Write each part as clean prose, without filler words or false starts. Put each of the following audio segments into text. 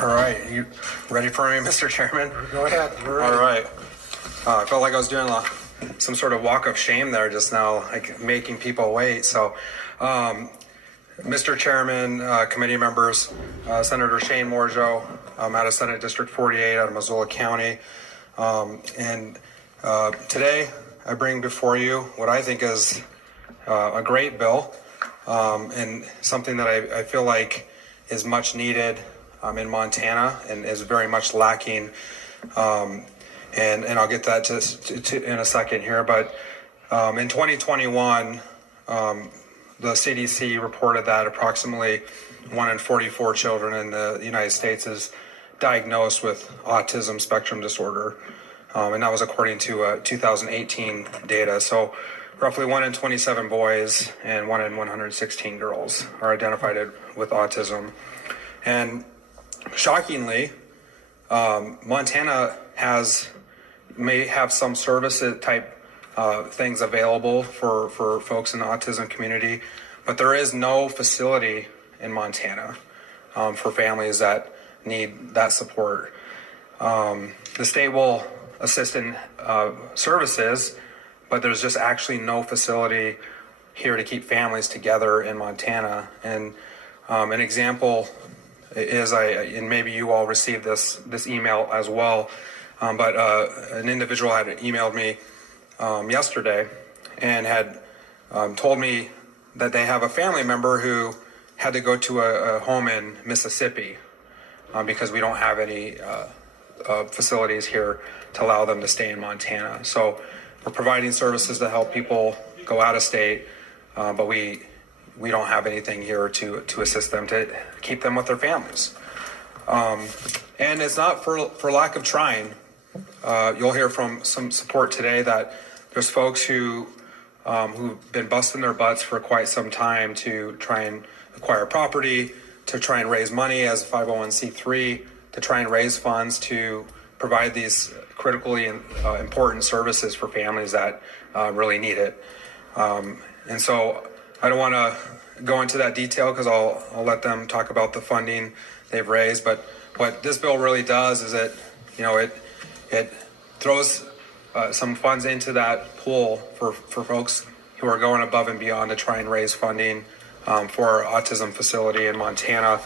All right, you ready for me, Mr. Chairman? Go ahead. All right. I felt like I was doing some sort of walk of shame there just now, like making people wait. So, Mr. Chairman, committee members, Senator Shane Moorjo, out of Senate District 48 out of Missoula County. Today I bring before you what I think is a great bill and something that I feel like is much needed in Montana and is very much lacking. And I'll get that to in a second here. But in 2021, the CDC reported that approximately 1 in 44 children in the United States is diagnosed with autism spectrum disorder. And that was according to 2018 data. So roughly 1 in 27 boys and 1 in 116 girls are identified with autism. And shockingly, Montana may have some service type things available for folks in the autism community, but there is no facility in Montana for families that need that support. The state will assist in services, but there's just actually no facility here to keep families together in Montana. And an example is and maybe you all received this email as well, but an individual had emailed me yesterday and had told me that they have a family member who had to go to a home in Mississippi because we don't have any facilities here to allow them to stay in Montana. So we're providing services to help people go out of state, but we don't have anything here to assist them to keep them with their families. And it's not for lack of trying. You'll hear from some support today that there's folks who've been busting their butts for quite some time to try and acquire property, to try and raise money as a 501c3, to try and raise funds to provide these critically important services for families that really need it. And so I don't want to go into that detail because I'll let them talk about the funding they've raised. But what this bill really does is it throws some funds into that pool for folks who are going above and beyond to try and raise funding for our autism facility in Montana.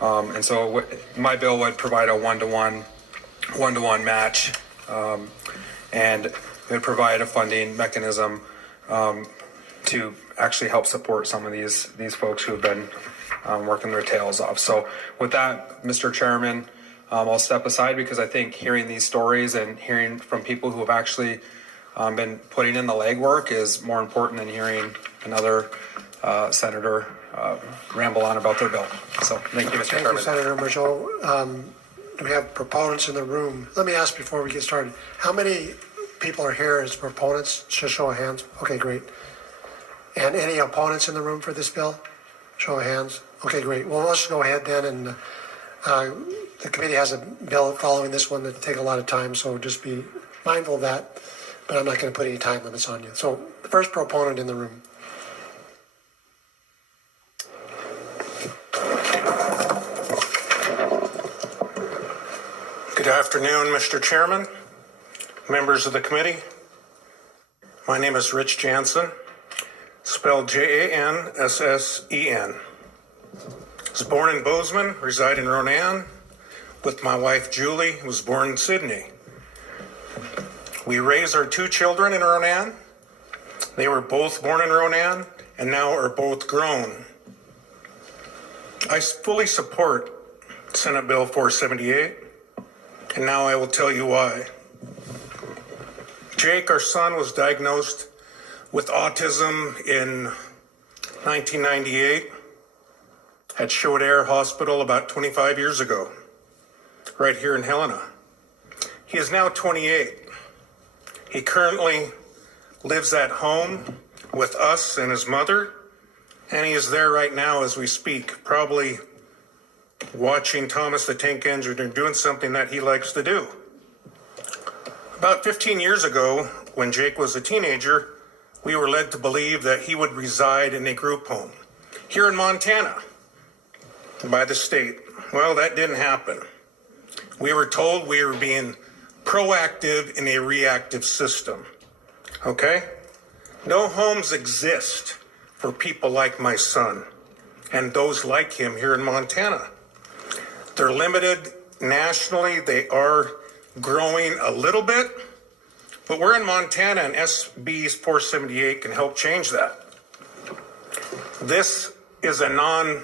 And so my bill would provide a one-to-one match, and it would provide a funding mechanism to actually help support some of these folks who have been working their tails off. So with that, Mr. Chairman, I'll step aside because I think hearing these stories and hearing from people who have actually been putting in the legwork is more important than hearing another senator ramble on about their bill. So thank you, Mr. Chairman. Thank you, Senator Moorjo. Do we have proponents in the room? Let me ask before we get started, how many people are here as proponents? Just show of hands. Okay, great. And any opponents in the room for this bill? Show of hands. Okay, great. Well, let's go ahead then. And the committee has a bill following this one that take a lot of time, so just be mindful of that. But I'm not going to put any time limits on you. So the first proponent in the room. Good afternoon, Mr. Chairman, members of the committee. My name is Rich Jansen, spelled Janssen. I was born in Bozeman, reside in Ronan, with my wife Julie, who was born in Sydney. We raised our 2 children in Ronan. They were both born in Ronan and now are both grown. I fully support Senate Bill 478. And now I will tell you why. Jake, our son, was diagnosed with autism in 1998 at Chaudet Air Hospital about 25 years ago, right here in Helena. He is now 28. He currently lives at home with us and his mother, and he is there right now as we speak, probably watching Thomas the Tank Engine and doing something that he likes to do. About 15 years ago, when Jake was a teenager, we were led to believe that he would reside in a group home here in Montana by the state. Well, that didn't happen. We were told we were being proactive in a reactive system. Okay? No homes exist for people like my son and those like him here in Montana. They're limited nationally. They are growing a little bit, but we're in Montana and SB 478 can help change that. This is a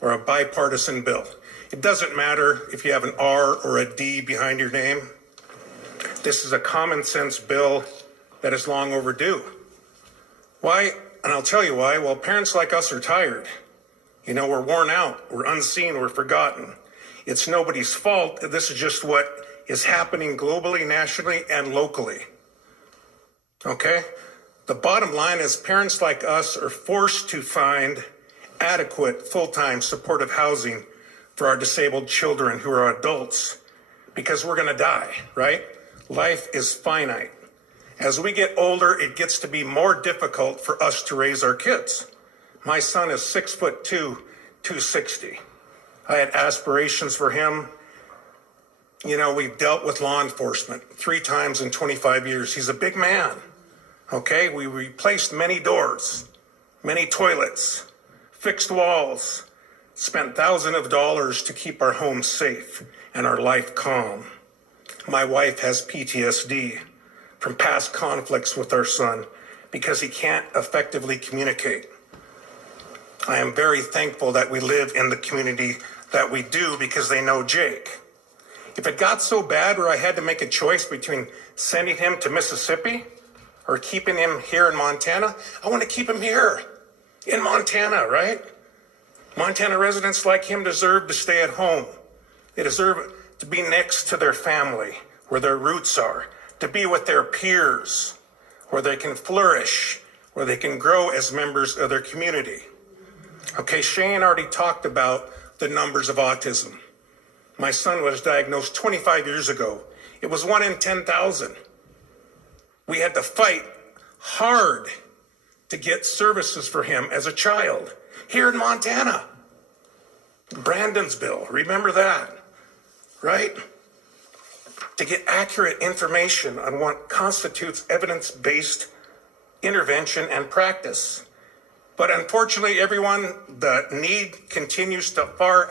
bipartisan bill. It doesn't matter if you have an R or a D behind your name. This is a common sense bill that is long overdue. Why? And I'll tell you why. Well, parents like us are tired. You know, we're worn out, we're unseen, we're forgotten. It's nobody's fault. This is just what is happening globally, nationally, and locally. Okay? The bottom line is parents like us are forced to find adequate, full-time supportive housing for our disabled children who are adults because we're going to die, right? Life is finite. As we get older, it gets to be more difficult for us to raise our kids. My son is 6'2", 260. I had aspirations for him. You know, we've dealt with law enforcement 3 times in 25 years. He's a big man. Okay, we replaced many doors, many toilets, fixed walls, spent thousands of dollars to keep our home safe and our life calm. My wife has PTSD from past conflicts with our son because he can't effectively communicate. I am very thankful that we live in the community that we do because they know Jake. If it got so bad where I had to make a choice between sending him to Mississippi or keeping him here in Montana, I want to keep him here in Montana, right? Montana residents like him deserve to stay at home. They deserve to be next to their family, where their roots are, to be with their peers, where they can flourish, where they can grow as members of their community. Okay, Shane already talked about the numbers of autism. My son was diagnosed 25 years ago. It was 1 in 10,000. We had to fight hard to get services for him as a child here in Montana. Brandon's bill, remember that, right? To get accurate information on what constitutes evidence-based intervention and practice. But unfortunately, everyone, the need continues to far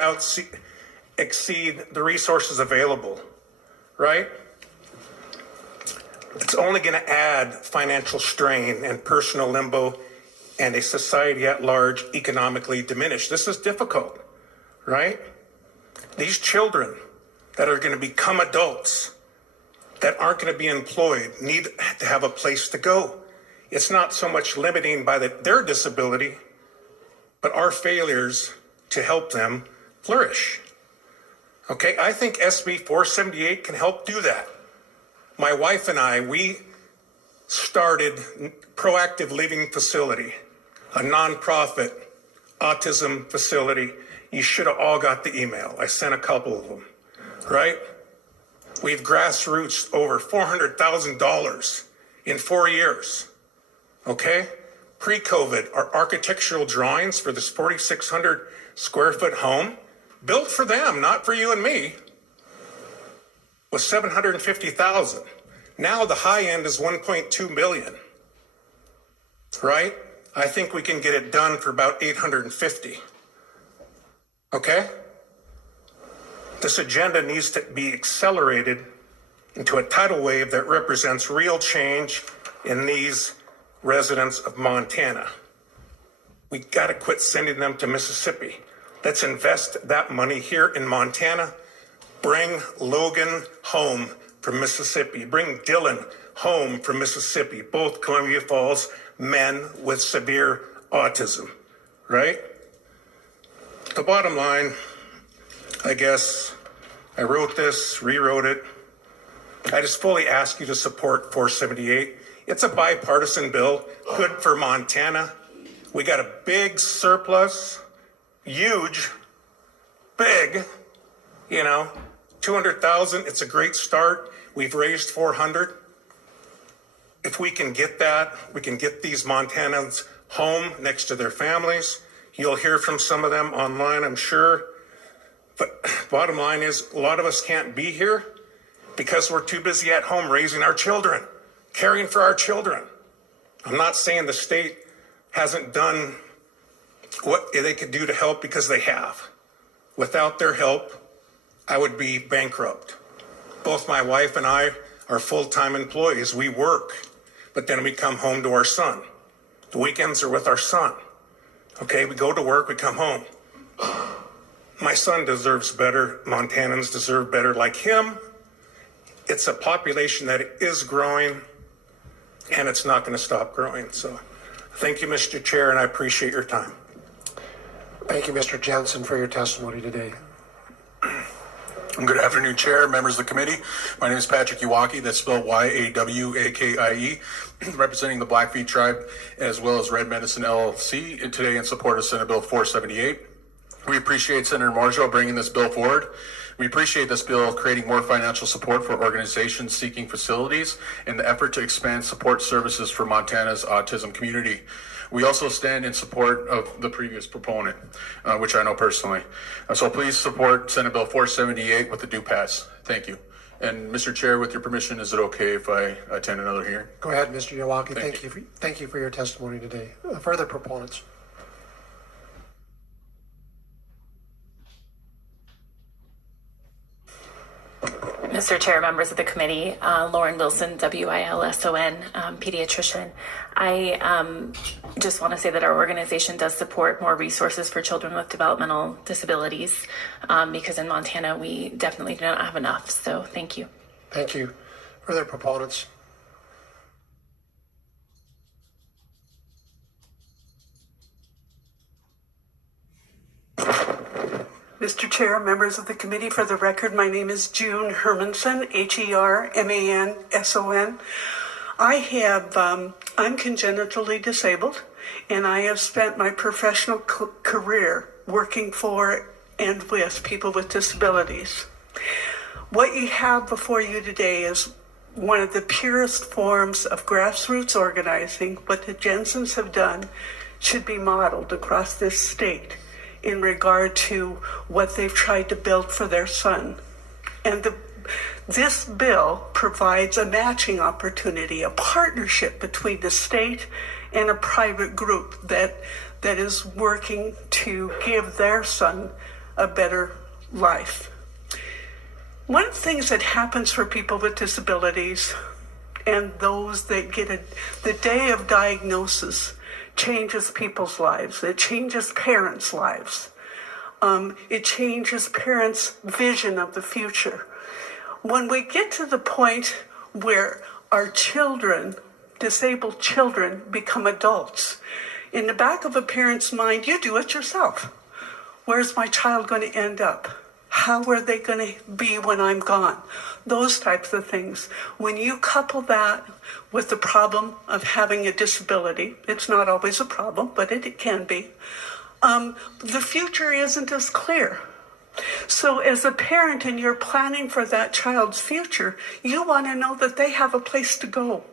exceed the resources available, right? It's only going to add financial strain and personal limbo and a society at large economically diminished. This is difficult, right? These children that are going to become adults that aren't going to be employed need to have a place to go. It's not so much limiting by their disability, but our failures to help them flourish. Okay, I think SB 478 can help do that. My wife and I, we started Proactive Living Facility, a nonprofit autism facility. You should have all got the email. I sent a couple of them, right? We've grassroots over $400,000 in 4 years, okay? Pre-COVID, our architectural drawings for this 4,600 square foot home, built for them, not for you and me, was $750,000. Now the high end is $1.2 million, right? I think we can get it done for about $850,000. Okay? This agenda needs to be accelerated into a tidal wave that represents real change in these residents of Montana. We got to quit sending them to Mississippi. Let's invest that money here in Montana. Bring Logan home from Mississippi. Bring Dylan home from Mississippi. Both Columbia Falls men with severe autism, right? The bottom line, I guess, I wrote this, rewrote it. I just fully ask you to support 478. It's a bipartisan bill, good for Montana. We got a big surplus, huge, big, 200,000. It's a great start. We've raised 400. If we can get that, we can get these Montanans home next to their families. You'll hear from some of them online, I'm sure. But Bottom line is, a lot of us can't be here because we're too busy at home raising our children, caring for our children. I'm not saying the state hasn't done what they could do to help, because they have. Without their help, I would be bankrupt. Both my wife and I are full-time employees. We work, but then we come home to our son. The weekends are with our son. Okay, we go to work, we come home. My son deserves better. Montanans deserve better like him. It's a population that is growing, and it's not going to stop growing. So thank you, Mr. Chair, and I appreciate your time. Thank you, Mr. Jensen, for your testimony today. Good afternoon, Chair, members of the committee. My name is Patrick Iwaki, that's spelled Y-A-W-A-K-I-E, representing the Blackfeet Tribe as well as Red Medicine LLC, and today in support of Senate Bill 478. We appreciate Senator Marjo bringing this bill forward. We appreciate this bill creating more financial support for organizations seeking facilities in the effort to expand support services for Montana's autism community. We also stand in support of the previous proponent, which I know personally. So please support Senate Bill 478 with the due pass. Thank you. And Mr. Chair, with your permission, is it okay if I attend another hearing? Go ahead, Mr. Iwaki. Thank Thank you for your testimony today. Further proponents? Mr. Chair, members of the committee, Lauren Wilson, WILSON, pediatrician. I just want to say that our organization does support more resources for children with developmental disabilities, because in Montana we definitely do not have enough. So thank you. Thank you. Further proponents? Mr. Chair, members of the committee, for the record, my name is June Hermanson, Hermanson. I'm congenitally disabled, and I have spent my professional career working for and with people with disabilities. What you have before you today is one of the purest forms of grassroots organizing. What the Jensens have done should be modeled across this state in regard to what they've tried to build for their son. And this bill provides a matching opportunity, a partnership between the state and a private group that is working to give their son a better life. One of the things that happens for people with disabilities and those that get the day of diagnosis changes people's lives. It changes parents' lives. It changes parents' vision of the future. When we get to the point where our children, disabled children, become adults, in the back of a parent's mind, you do it yourself. Where's my child going to end up? How are they going to be when I'm gone? Those types of things. When you couple that with the problem of having a disability, it's not always a problem, but it can be, the future isn't as clear. So as a parent and you're planning for that child's future, you want to know that they have a place to go.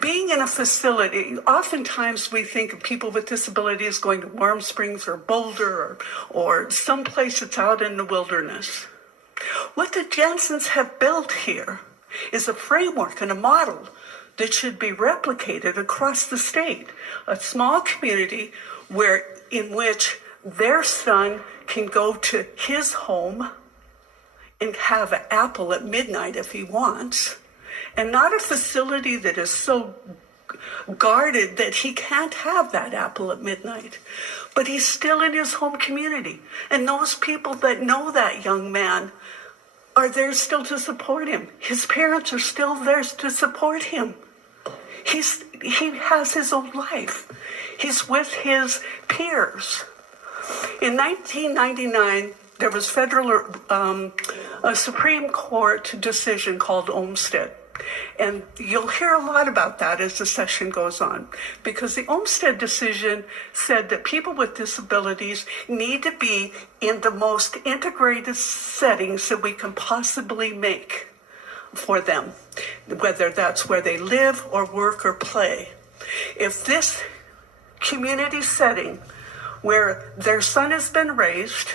Being in a facility, oftentimes we think of people with disabilities going to Warm Springs or Boulder or someplace that's out in the wilderness. What the Jensens have built here is a framework and a model that should be replicated across the state. A small community in which their son can go to his home and have an apple at midnight if he wants, and not a facility that is so guarded that he can't have that apple at midnight. But he's still in his home community. And those people that know that young man are there still to support him. His parents are still there to support him. He has his own life. He's with his peers. In 1999, there was a Supreme Court decision called Olmstead. And you'll hear a lot about that as the session goes on, because the Olmstead decision said that people with disabilities need to be in the most integrated settings that we can possibly make for them, whether that's where they live or work or play. If this community setting where their son has been raised,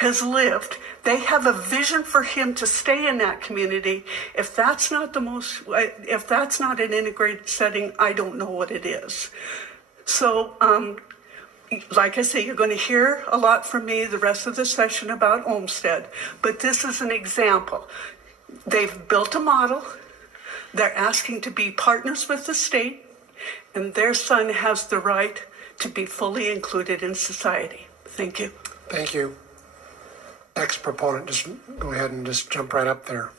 has lived. They have a vision for him to stay in that community. If that's not an integrated setting, I don't know what it is. So, like I say, you're going to hear a lot from me the rest of the session about Olmsted, but this is an example. They've built a model. They're asking to be partners with the state, and their son has the right to be fully included in society. Thank you. Thank you. Next proponent, just go ahead and just jump right up there.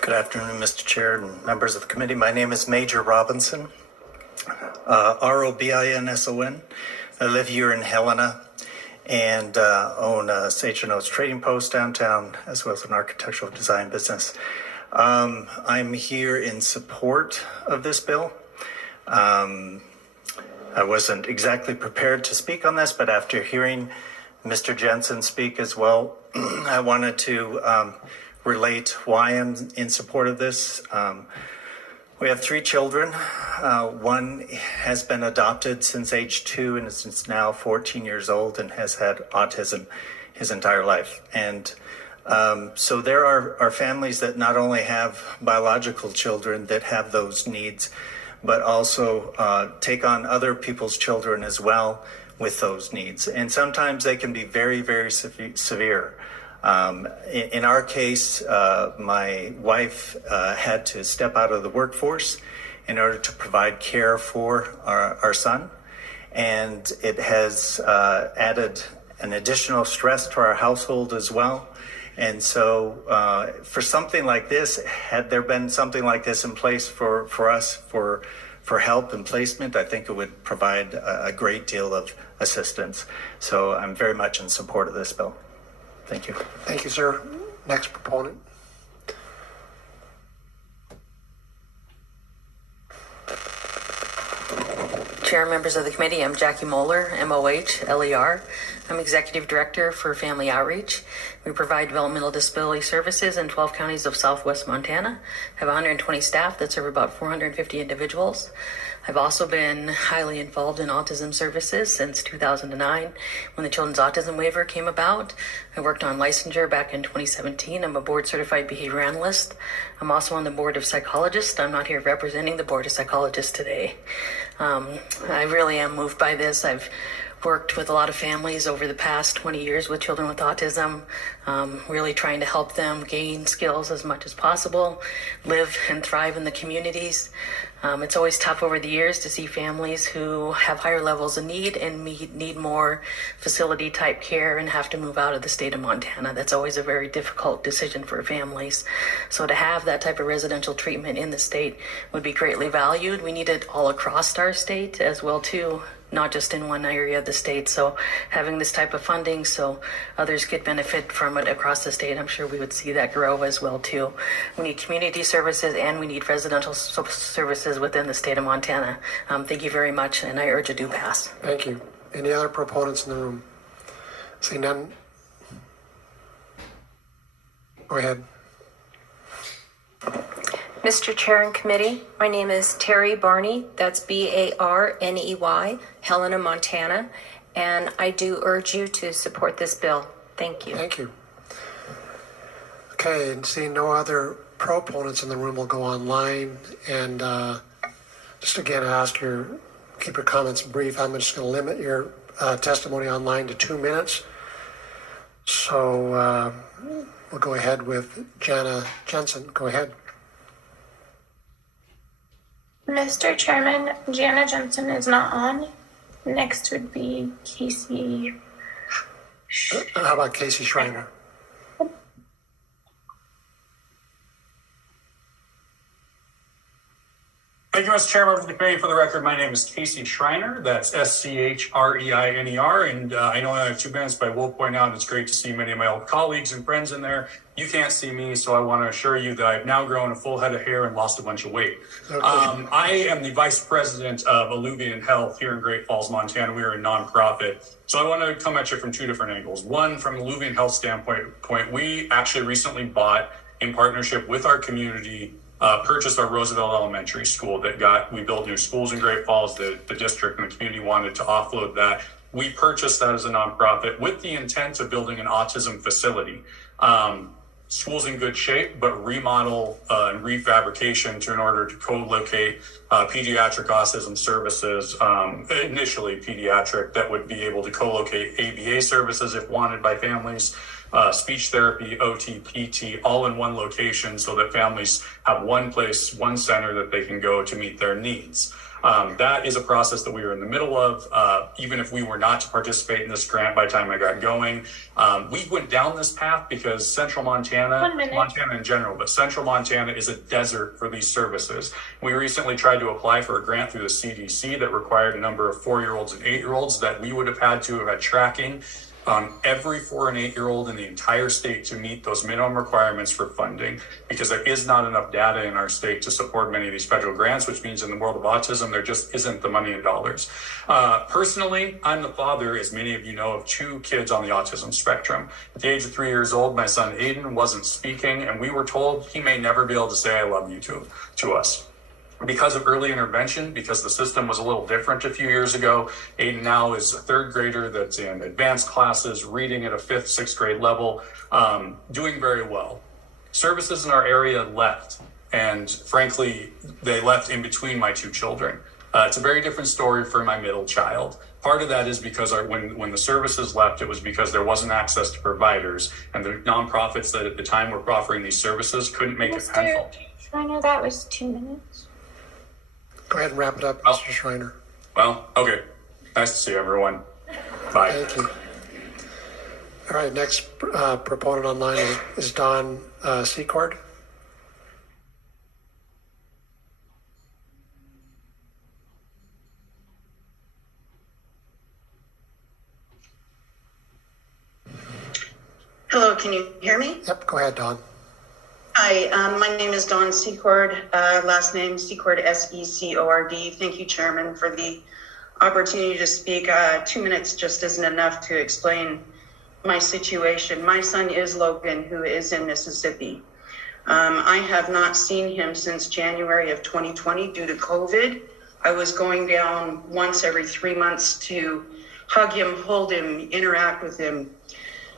Good afternoon, Mr. Chair and members of the committee. My name is Major Robinson, Robinson. I live here in Helena and own a Sage & Oats trading post downtown, as well as an architectural design business. I'm here in support of this bill. I wasn't exactly prepared to speak on this, but after hearing Mr. Jensen speak as well, I wanted to relate why I'm in support of this. We have 3 children. One has been adopted since age 2 and is now 14 years old and has had autism his entire life. And so there are families that not only have biological children that have those needs, but also take on other people's children as well with those needs. And sometimes they can be very, very severe. In our case, my wife had to step out of the workforce in order to provide care for our son. And it has added an additional stress to our household as well. And so for something like this, had there been something like this in place for us for help and placement, I think it would provide a great deal of assistance. So I'm very much in support of this bill. Thank you. Thank you, sir. Next proponent. Chair, members of the committee, I'm Jackie Moeller, MOH-LER. I'm Executive Director for Family Outreach. We provide developmental disability services in 12 counties of southwest Montana. I have 120 staff that serve about 450 individuals. I've also been highly involved in autism services since 2009 when the Children's Autism Waiver came about. I worked on licensure back in 2017. I'm a board certified behavior analyst. I'm also on the board of psychologists. I'm not here representing the board of psychologists today. I really am moved by this. I've worked with a lot of families over the past 20 years with children with autism, really trying to help them gain skills as much as possible, live and thrive in the communities. It's always tough over the years to see families who have higher levels of need and need more facility type care and have to move out of the state of Montana. That's always a very difficult decision for families. So to have that type of residential treatment in the state would be greatly valued. We need it all across our state as well too, not just in one area of the state. So having this type of funding so others could benefit from it across the state, I'm sure we would see that grow as well too. We need community services and we need residential services within the state of Montana. Thank you very much, and I urge a do pass. Thank you. Any other proponents in the room? See none? Go ahead. Mr. Chair and Committee, my name is Terry Barney, that's Barney, Helena, Montana, and I do urge you to support this bill. Thank you. Thank you. Okay, and seeing no other proponents in the room, we'll go online and just again keep your comments brief. I'm just going to limit your testimony online to 2 minutes. So we'll go ahead with Jana Jensen. Go ahead. Mr. Chairman, Jana Jensen is not on. Next would be Casey. How about Casey Schreiner? Thank you, Mr. Chairman of the committee. For the record, my name is Casey Schreiner. That's Schreiner. And I know I have 2 minutes, but I will point out it's great to see many of my old colleagues and friends in there. You can't see me, so I want to assure you that I've now grown a full head of hair and lost a bunch of weight. Okay. I am the vice president of Alluvian Health here in Great Falls, Montana. We are a nonprofit. So I want to come at you from 2 different angles. One, from Alluvian Health standpoint, we actually recently bought, in partnership with our community, purchased our Roosevelt Elementary School we built new schools in Great Falls. The district and the community wanted to offload that. We purchased that as a nonprofit with the intent of building an autism facility. School's in good shape, but remodel and refabrication in order to co-locate pediatric autism services, initially pediatric, that would be able to co-locate ABA services if wanted by families, speech therapy, OT, PT, all in one location so that families have one place, one center that they can go to meet their needs. That is a process that we are in the middle of. Even if we were not to participate in this grant by the time I got going, we went down this path because Central Montana, Montana in general, but Central Montana is a desert for these services. We recently tried to apply for a grant through the CDC that required a number of 4-year-olds and 8-year-olds that we would have had tracking on every 4 and 8-year-old in the entire state to meet those minimum requirements for funding, because there is not enough data in our state to support many of these federal grants, which means in the world of autism, there just isn't the money and dollars. Personally, I'm the father, as many of you know, of 2 kids on the autism spectrum. At the age of 3 years old, my son Aiden wasn't speaking, and we were told he may never be able to say I love you to us. Because of early intervention, because the system was a little different a few years ago, Aiden now is a 3rd grader that's in advanced classes, reading at a 5th, 6th grade level, doing very well. Services in our area left, and frankly, they left in between my 2 children. It's a very different story for my middle child. Part of that is because when the services left, it was because there wasn't access to providers, and the nonprofits that at the time were offering these services couldn't make it pencil. Schreiner, that was 2 minutes. Go ahead and wrap it up, Mr. Schreiner. Well, okay. Nice to see everyone. Bye. Thank you. All right, next proponent online is Don Secord. Hello, can you hear me? Yep, go ahead, Don. Hi, my name is Dawn Secord, last name Secord, S-E-C-O-R-D. Thank you, Chairman, for the opportunity to speak. 2 minutes just isn't enough to explain my situation. My son is Logan, who is in Mississippi. I have not seen him since January of 2020 due to COVID. I was going down once every 3 months to hug him, hold him, interact with him.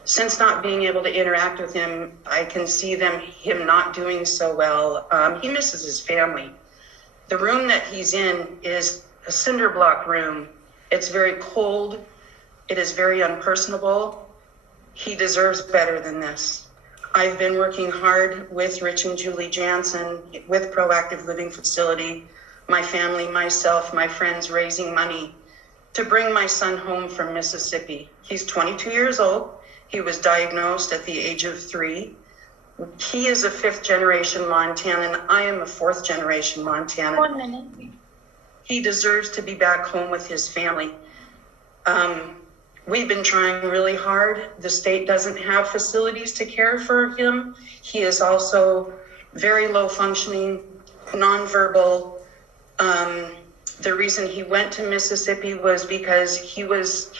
Since not being able to interact with him, I can see him not doing so well. He misses his family. The room that he's in is a cinder block room. It's very cold. It is very unpersonable. He deserves better than this. I've been working hard with Rich and Julie Jansen, with Proactive Living Facility, my family, myself, my friends, raising money to bring my son home from Mississippi. He's 22 years old. He was diagnosed at the age of 3. He is a 5th generation Montanan. I am a 4th generation Montanan. 1 minute. He deserves to be back home with his family. We've been trying really hard. The state doesn't have facilities to care for him. He is also very low functioning, nonverbal. The reason he went to Mississippi was because he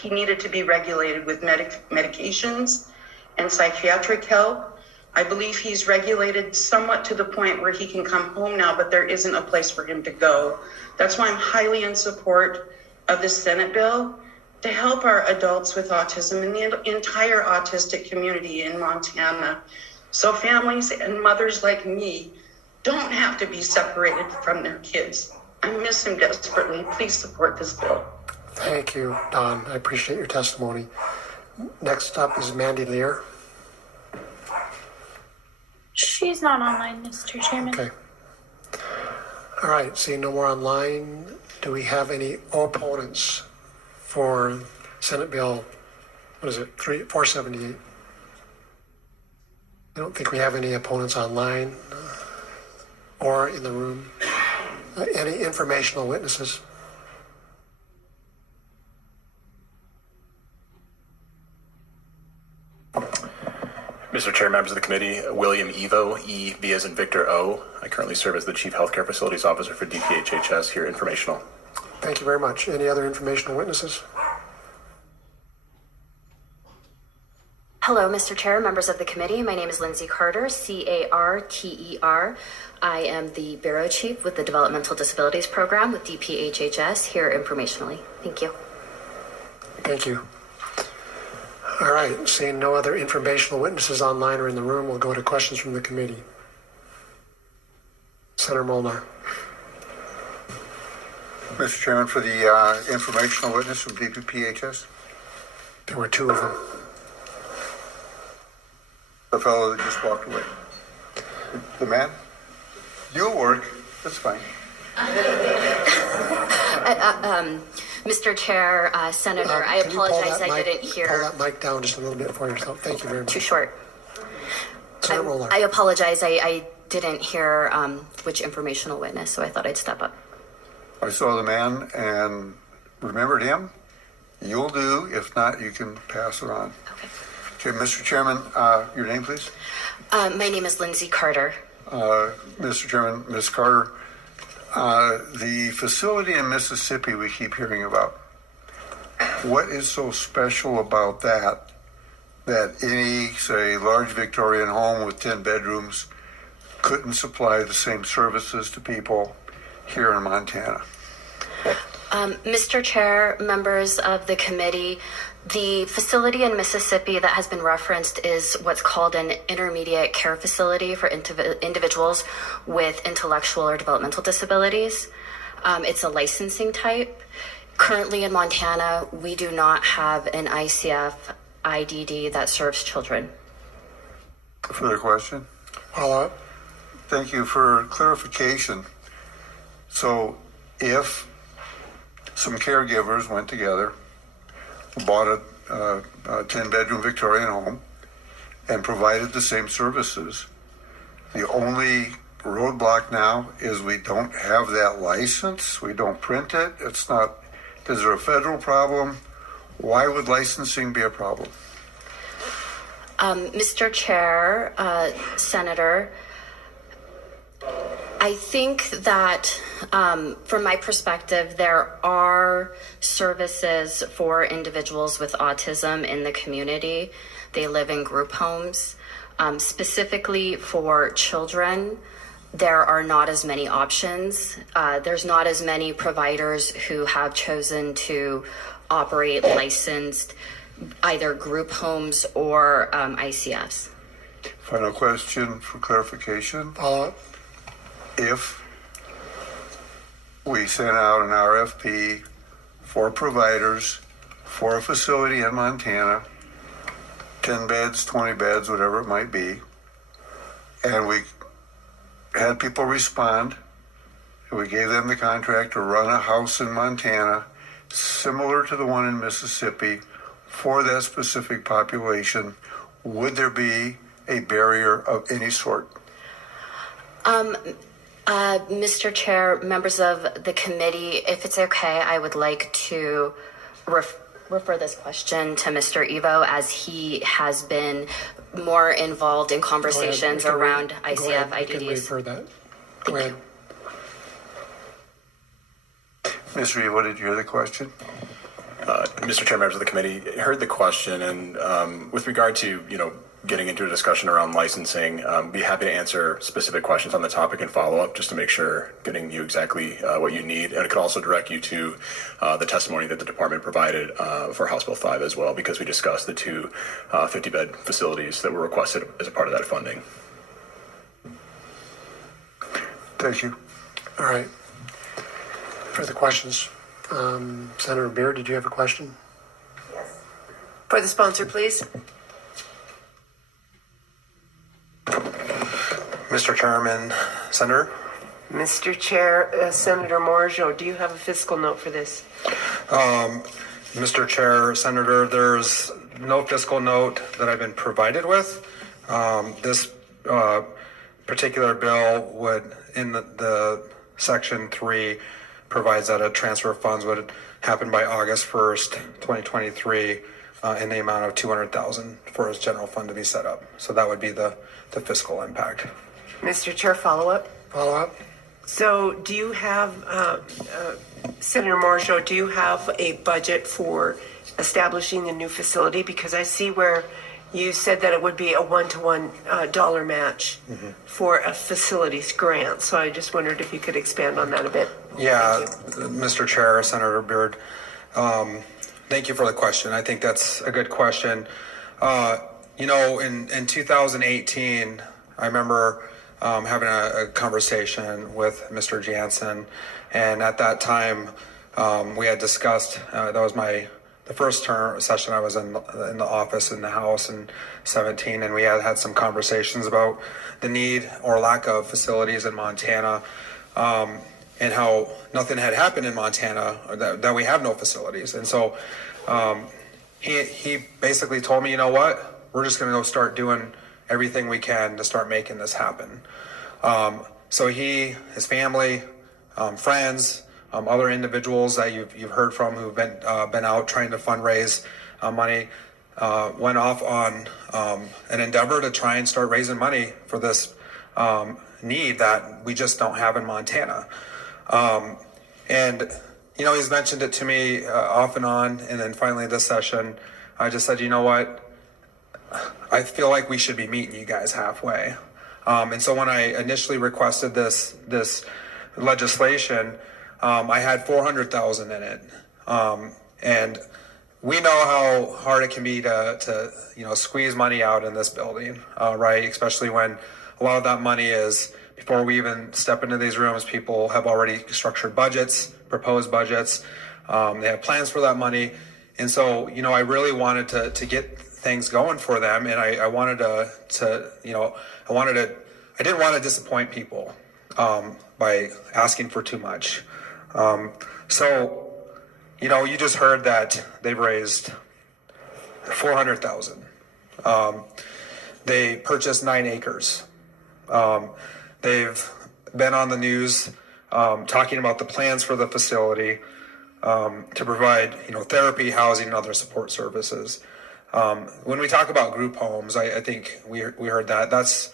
needed to be regulated with medications and psychiatric help. I believe he's regulated somewhat to the point where he can come home now, but there isn't a place for him to go. That's why I'm highly in support of this Senate bill to help our adults with autism and the entire autistic community in Montana. So families and mothers like me don't have to be separated from their kids. I miss him desperately. Please support this bill. Thank you, Don. I appreciate your testimony. Next up is Mandy Lear. She's not online, Mr. Chairman. Okay. All right, seeing no more online, do we have any opponents for Senate Bill, 478? I don't think we have any opponents online or in the room. Any informational witnesses? Mr. Chair, members of the committee, William Evo, E as in Victor O. I currently serve as the Chief Healthcare Facilities Officer for DPHHS here, informational. Thank you very much. Any other informational witnesses? Hello, Mr. Chair, members of the committee. My name is Lindsay Carter, Carter. I am the Bureau Chief with the Developmental Disabilities Program with DPHHS here informationally. Thank you. Thank you. All right, seeing no other informational witnesses online or in the room, we'll go to questions from the committee. Senator Molnar. Mr. Chairman, for the informational witness from DPHS. There were two of them. The fellow that just walked away. The man? You'll work. That's fine. Mr. Chair, Senator, I Can you pull apologize, that I mic- didn't Pull hear. that mic down just a little bit for yourself. Thank you very much. Too short. Senator Molnar. I apologize, I didn't hear which informational witness, so I thought I'd step up. I saw the man and remembered him. You'll do. If not, you can pass it on. Okay. Okay, Mr. Chairman, your name, please. My name is Lindsay Carter. Mr. Chairman, Ms. Carter, the facility in Mississippi we keep hearing about. What is so special about that any, say, large Victorian home with 10 bedrooms couldn't supply the same services to people here in Montana? Mr. Chair, members of the committee, the facility in Mississippi that has been referenced is what's called an intermediate care facility for individuals with intellectual or developmental disabilities. It's a licensing type. Currently in Montana, we do not have an ICF IDD that serves children. Further question? Follow up. Thank you for clarification. So if some caregivers went together, bought a 10-bedroom Victorian home, and provided the same services, the only roadblock now is we don't have that license. We don't print it. It's not. Is there a federal problem? Why would licensing be a problem? Mr. Chair, Senator, I think that from my perspective, there are services for individuals with autism in the community. They live in group homes. Specifically for children, there are not as many options. There's not as many providers who have chosen to operate licensed either group homes or ICFs. Final question for clarification. Follow up. If we sent out an RFP for providers for a facility in Montana, 10 beds, 20 beds, whatever it might be, and we had people respond, and we gave them the contract to run a house in Montana similar to the one in Mississippi for that specific population, would there be a barrier of any sort? Mr. Chair, members of the committee, if it's okay, I would like to refer this question to Mr. Evo, as he has been more involved in conversations around ICF IDDs. You can refer that. Go ahead. Mr. Evo, did you hear the question? Mr. Chair, members of the committee, heard the question, and with regard to, getting into a discussion around licensing, be happy to answer specific questions on the topic and follow up just to make sure getting you exactly what you need. And it could also direct you to the testimony that the department provided for House Bill 5 as well, because we discussed the two 50-bed facilities that were requested as a part of that funding. Thank you. All right. Further questions? Senator Beard, did you have a question? For the sponsor, please. Mr. Chairman, Senator. Mr. Chair, Senator Morajo, do you have a fiscal note for this? Mr. Chair, Senator, there's no fiscal note that I've been provided with. This particular bill would, in the Section 3, provides that a transfer of funds would happen by August 1st, 2023, in the amount of $200,000 for his general fund to be set up. So that would be the fiscal impact. Mr. Chair, follow up. Follow up. So do you have, Senator Morajo, do you have a budget for establishing the new facility? Because I see where you said that it would be a one-to-one dollar match for a facilities grant. So I just wondered if you could expand on that a bit. Yeah, Mr. Chair, Senator Beard, thank you for the question. I think that's a good question. In 2018, I remember having a conversation with Mr. Jansen, and at that time, we had discussed, that was the first session I was in the office in the House in 17, and we had some conversations about the need or lack of facilities in Montana, and how nothing had happened in Montana, or that we have no facilities. And so he basically told me, you know what, we're just going to go start doing everything we can to start making this happen. So he, his family, friends, other individuals that you've heard from who've been out trying to fundraise money, went off on an endeavor to try and start raising money for this need that we just don't have in Montana. And he's mentioned it to me off and on, and then finally this session, I just said, you know what, I feel like we should be meeting you guys halfway. And so when I initially requested this legislation, I had $400,000 in it, and we know how hard it can be to squeeze money out in this building, right? Especially when a lot of that money is, before we even step into these rooms, people have already structured budgets, proposed budgets. They have plans for that money, and so I really wanted to get things going for them, and I wanted I didn't want to disappoint people by asking for too much. So, you just heard that they've raised $400,000. They purchased 9 acres. They've been on the news talking about the plans for the facility to provide, therapy, housing, and other support services. When we talk about group homes, I think we heard that. That's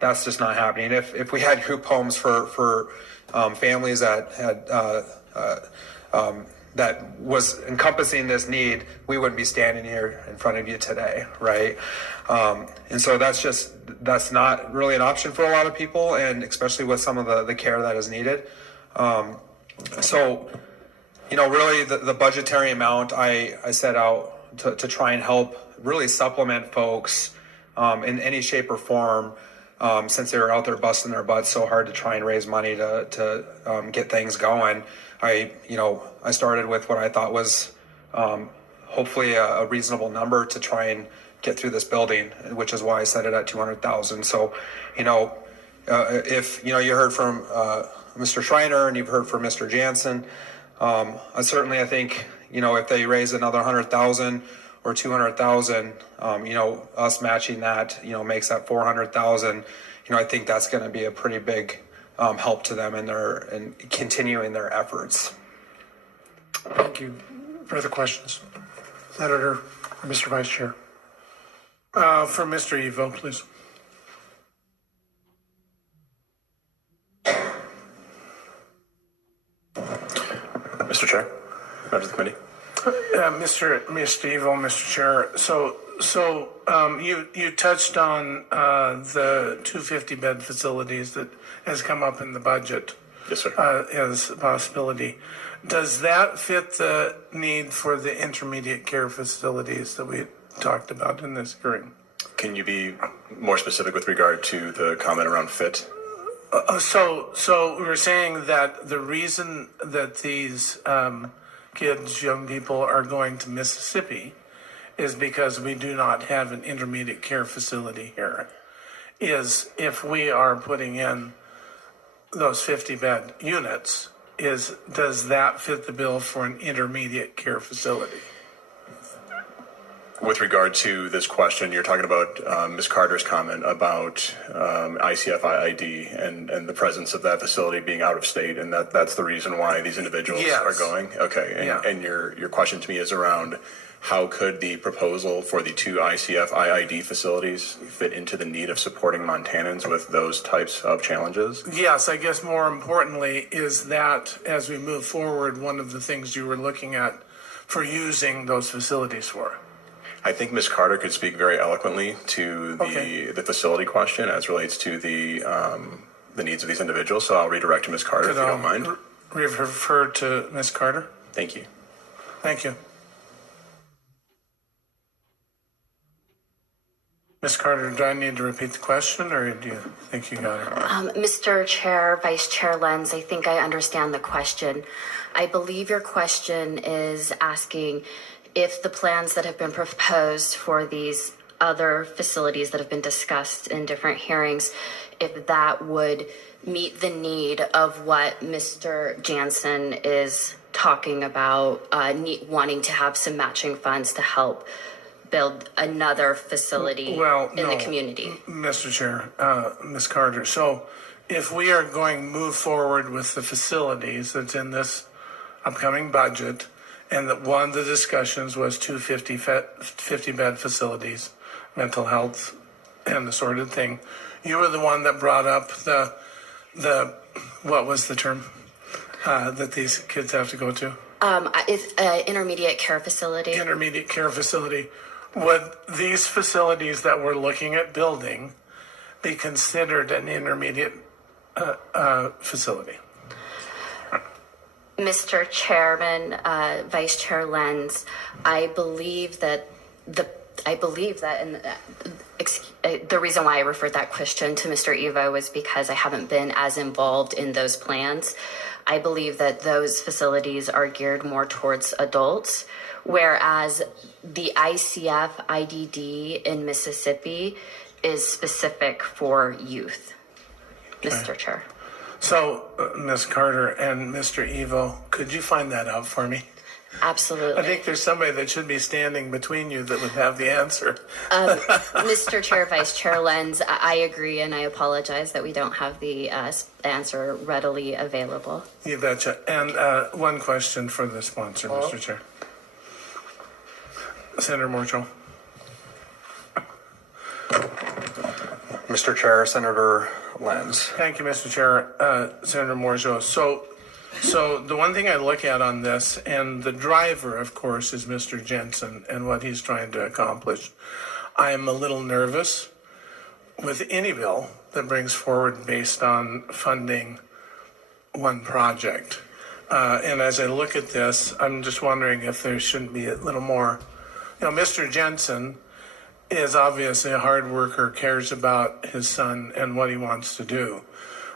just not happening. If we had group homes for families that had that was encompassing this need, we wouldn't be standing here in front of you today, right? And so that's not really an option for a lot of people, and especially with some of the care that is needed. So, really the budgetary amount I set out to try and help really supplement folks in any shape or form, since they were out there busting their butts so hard to try and raise money to get things going. I started with what I thought was hopefully a reasonable number to try and get through this building, which is why I set it at 200,000. So, if you heard from Mr. Schreiner and you've heard from Mr. Jansen, certainly I think if they raise another 100,000 or 200,000, us matching that, makes that 400,000. I think that's going to be a pretty big help to them in continuing their efforts. Thank you. Further questions? Senator or Mr. Vice Chair? For Mr. Evo, please. Mr. Chair, members of the committee. Mr. Evo, Mr. Chair. So you touched on the 250-bed facilities that has come up in the budget. Yes, sir. As a possibility. Does that fit the need for the intermediate care facilities that we talked about in this hearing? Can you be more specific with regard to the comment around fit? So we were saying that the reason that these kids, young people, are going to Mississippi is because we do not have an intermediate care facility here. Is if we are putting in those 50-bed units, does that fit the bill for an intermediate care facility? With regard to this question, you're talking about Ms. Carter's comment about ICF IID and the presence of that facility being out of state, and that's the reason why these individuals are going? Okay, and your question to me is around how could the proposal for the 2 ICF IID facilities fit into the need of supporting Montanans with those types of challenges? Yes, I guess more importantly is that as we move forward, one of the things you were looking at for using those facilities for. I think Ms. Carter could speak very eloquently to Okay. the facility question as relates to the needs of these individuals. So I'll redirect to Ms. Carter if you don't mind. Refer to Ms. Carter. Thank you. Thank you. Ms. Carter, do I need to repeat the question, or do you think you got it? Mr. Chair, Vice Chair Lenz, I think I understand the question. I believe your question is asking if the plans that have been proposed for these other facilities that have been discussed in different hearings, if that would meet the need of what Mr. Jansen is talking about, wanting to have some matching funds to help build another facility in the community. Mr. Chair, Ms. Carter, so if we are going to move forward with the facilities that's in this upcoming budget, and that one of the discussions was 50-bed facilities, mental health, and the sort of thing, you were the one that brought up the what was the term that these kids have to go to? It's intermediate care facility. Intermediate care facility. Would these facilities that we're looking at building be considered an intermediate facility? Mr. Chairman, Vice Chair Lenz, I believe that, and the reason why I referred that question to Mr. Evo was because I haven't been as involved in those plans. I believe that those facilities are geared more towards adults, whereas the ICF IDD in Mississippi is specific for youth, Mr. Chair. So, Ms. Carter and Mr. Evo, could you find that out for me? Absolutely. I think there's somebody that should be standing between you that would have the answer. Mr. Chair, Vice Chair Lenz, I agree, and I apologize that we don't have the answer readily available. You betcha. And one question for the sponsor, Mr. Chair. Senator Morcho. Mr. Chair, Senator Lenz. Thank you, Mr. Chair. Senator Morjo. So the one thing I look at on this, and the driver, of course, is Mr. Jensen and what he's trying to accomplish. I am a little nervous with any bill that brings forward based on funding one project. And as I look at this, I'm just wondering if there shouldn't be a little more. You know, Mr. Jensen is obviously a hard worker, cares about his son and what he wants to do,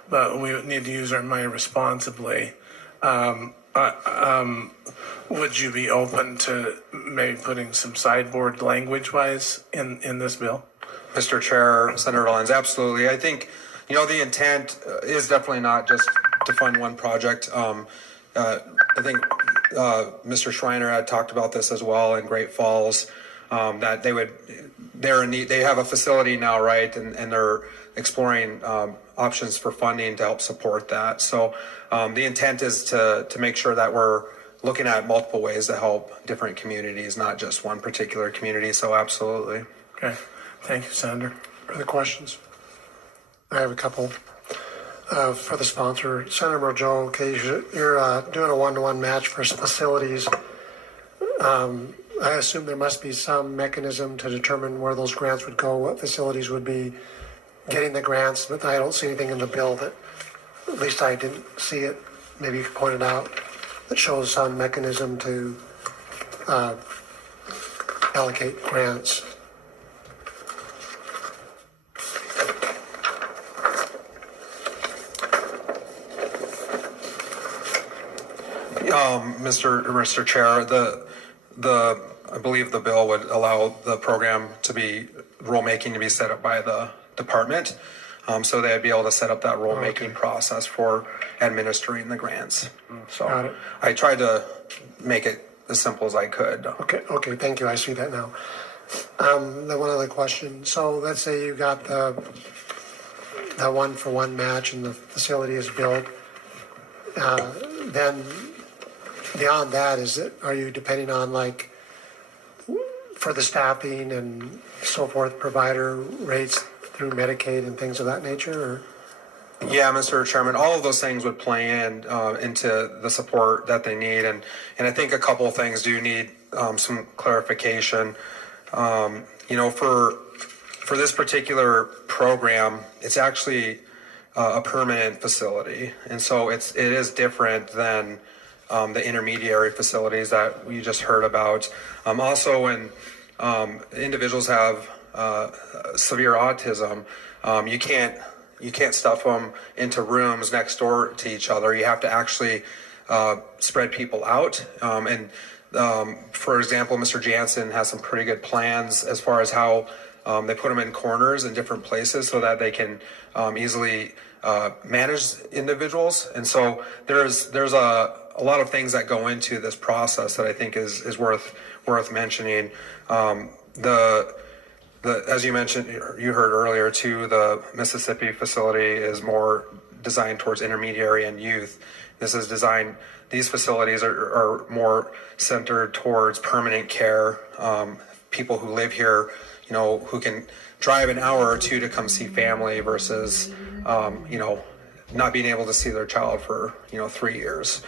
but we need to use our money responsibly. Would you be open to maybe putting some sideboard language-wise in this bill? Mr. Chair, Senator Lenz, absolutely. I think, the intent is definitely not just to fund one project. I think Mr. Schreiner had talked about this as well in Great Falls, that they're in need. They have a facility now, right? And they're exploring options for funding to help support that. So the intent is to make sure that we're looking at multiple ways to help different communities, not just one particular community. So absolutely. Okay. Thank you, Senator. Other questions? I have a couple. For the sponsor, Senator Mojo, okay, you're doing a one-to-one match for facilities. I assume there must be some mechanism to determine where those grants would go, what facilities would be getting the grants, but I don't see anything in the bill that, at least I didn't see it, maybe you could point it out, that shows some mechanism to allocate grants. Mr. Chair, I believe the bill would allow the program to be rulemaking to be set up by the department, so they'd be able to set up that rulemaking process for administering the grants. So I tried to make it as simple as I could. Okay, thank you. I see that now. Then one other question. So let's say you got the one-for-one match and the facility is built. Then beyond that, are you depending on for the staffing and so forth, provider rates through Medicaid and things of that nature? Or? Yeah, Mr. Chairman, all of those things would play into the support that they need, and I think a couple of things do need some clarification. For this particular program, it's actually a permanent facility, and so it is different than the intermediary facilities that we just heard about. Also, when individuals have severe autism, you can't stuff them into rooms next door to each other. You have to actually spread people out. For example, Mr. Jansen has some pretty good plans as far as how they put them in corners in different places so that they can easily manage individuals. And so there's a lot of things that go into this process that I think is worth mentioning. As you mentioned, you heard earlier too, the Mississippi facility is more designed towards intermediary and youth. These facilities are more centered towards permanent care, people who live here, who can drive an hour or two to come see family versus, not being able to see their child for, 3 years.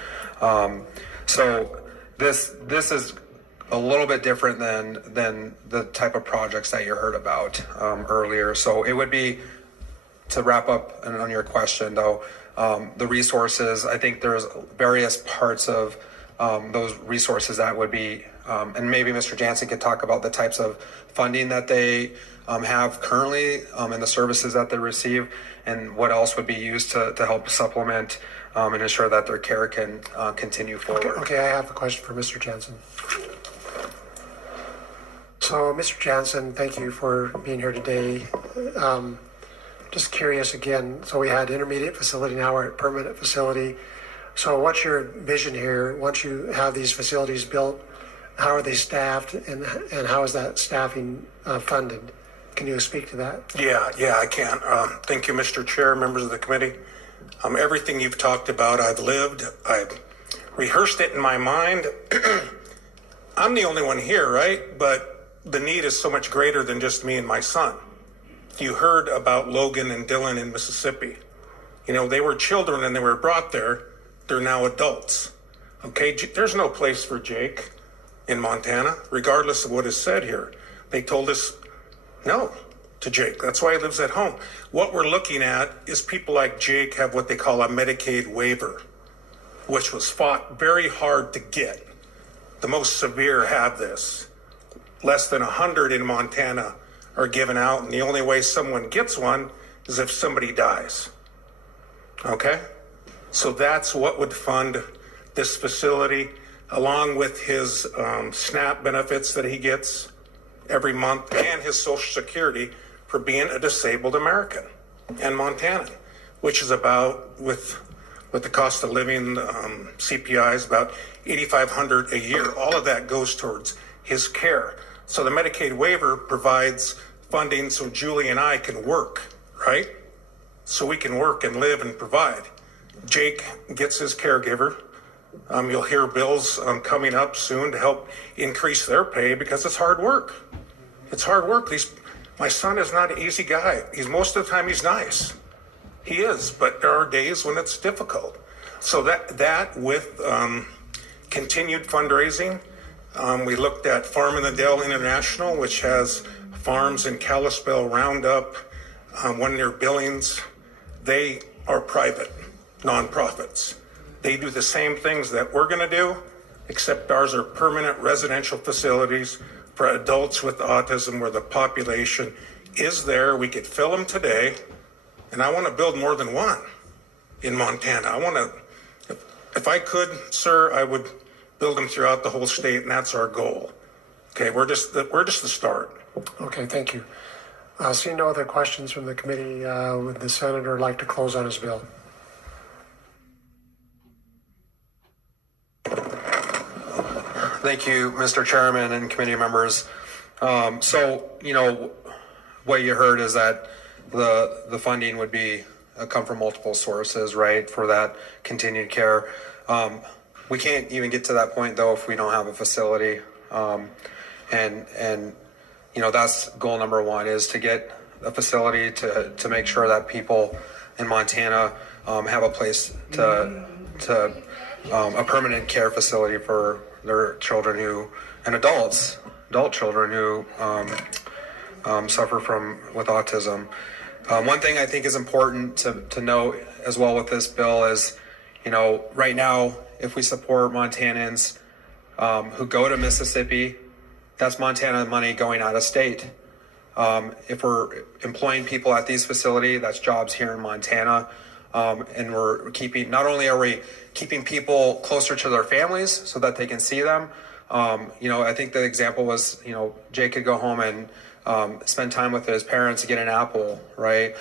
So this is a little bit different than the type of projects that you heard about earlier. So it would be, to wrap up on your question though, the resources, I think there's various parts of those resources that would be, and maybe Mr. Jansen could talk about the types of funding that they have currently and the services that they receive, and what else would be used to help supplement and ensure that their care can continue forward. Okay, I have a question for Mr. Jansen. So, Mr. Jansen, thank you for being here today. Just curious again, so we had intermediate facility, now we're at permanent facility. So what's your vision here? Once you have these facilities built, how are they staffed, and how is that staffing funded? Can you speak to that? Yeah, I can. Thank you, Mr. Chair, members of the committee. Everything you've talked about, I've lived. I've rehearsed it in my mind. I'm the only one here, right? But the need is so much greater than just me and my son. You heard about Logan and Dylan in Mississippi. They were children and they were brought there. They're now adults. Okay, there's no place for Jake in Montana, regardless of what is said here. They told us no to Jake. That's why he lives at home. What we're looking at is people like Jake have what they call a Medicaid waiver, which was fought very hard to get. The most severe have this. Less than 100 in Montana are given out, and the only way someone gets one is if somebody dies. Okay? So that's what would fund this facility, along with his SNAP benefits that he gets every month and his Social Security for being a disabled American and Montanan, which is about, with the cost of living, CPI is about $8,500 a year. All of that goes towards his care. So the Medicaid waiver provides funding so Julie and I can work, right? So we can work and live and provide. Jake gets his caregiver. You'll hear bills coming up soon to help increase their pay because it's hard work. It's hard work. My son is not an easy guy. Most of the time he's nice. He is, but there are days when it's difficult. So that with continued fundraising, we looked at Farm in the Dell International, which has farms in Kalispell, Roundup, one near Billings. They are private nonprofits. They do the same things that we're going to do, except ours are permanent residential facilities for adults with autism where the population is there. We could fill them today, and I want to build more than one in Montana. I want to, if I could, sir, I would build them throughout the whole state, and that's our goal. Okay, we're just the start. Okay, thank you. Seeing no other questions from the committee, would the senator like to close on his bill? Thank you, Mr. Chairman and committee members. So, what you heard is that the funding would come from multiple sources, right, for that continued care. We can't even get to that point, though, if we don't have a facility. And that's goal number one, is to get a facility to make sure that people in Montana have a place to a permanent care facility for their children and adults adult children who suffer with autism. One thing I think is important to note as well with this bill is, right now, if we support Montanans who go to Mississippi, that's Montana money going out of state. If we're employing people at these facilities, that's jobs here in Montana. And we're not only are we keeping people closer to their families so that they can see them. I think the example was, Jake could go home and spend time with his parents to get an apple, right?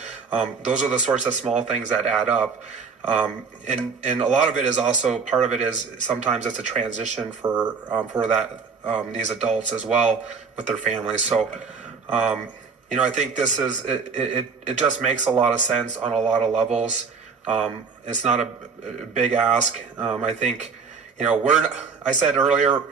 Those are the sorts of small things that add up. And a lot of it is also, part of it is sometimes it's a transition for these adults as well with their families. So, I think this is, it just makes a lot of sense on a lot of levels. It's not a big ask. I think, I said earlier,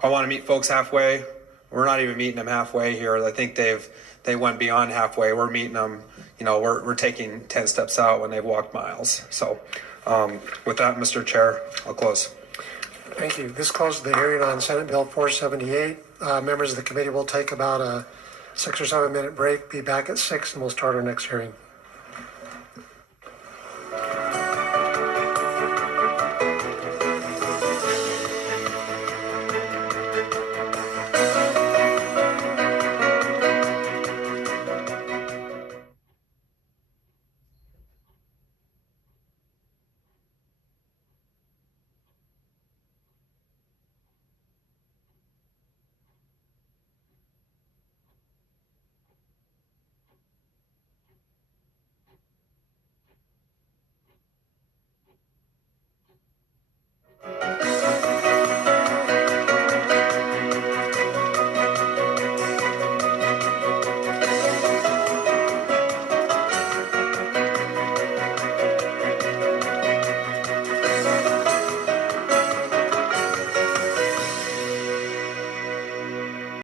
I want to meet folks halfway. We're not even meeting them halfway here. I think they went beyond halfway. We're meeting them, we're taking 10 steps out when they've walked miles. So with that, Mr. Chair, I'll close. Thank you. This closes the hearing on Senate Bill 478. Members of the committee will take about a 6 or 7 minute break, be back at 6, and we'll start our next hearing.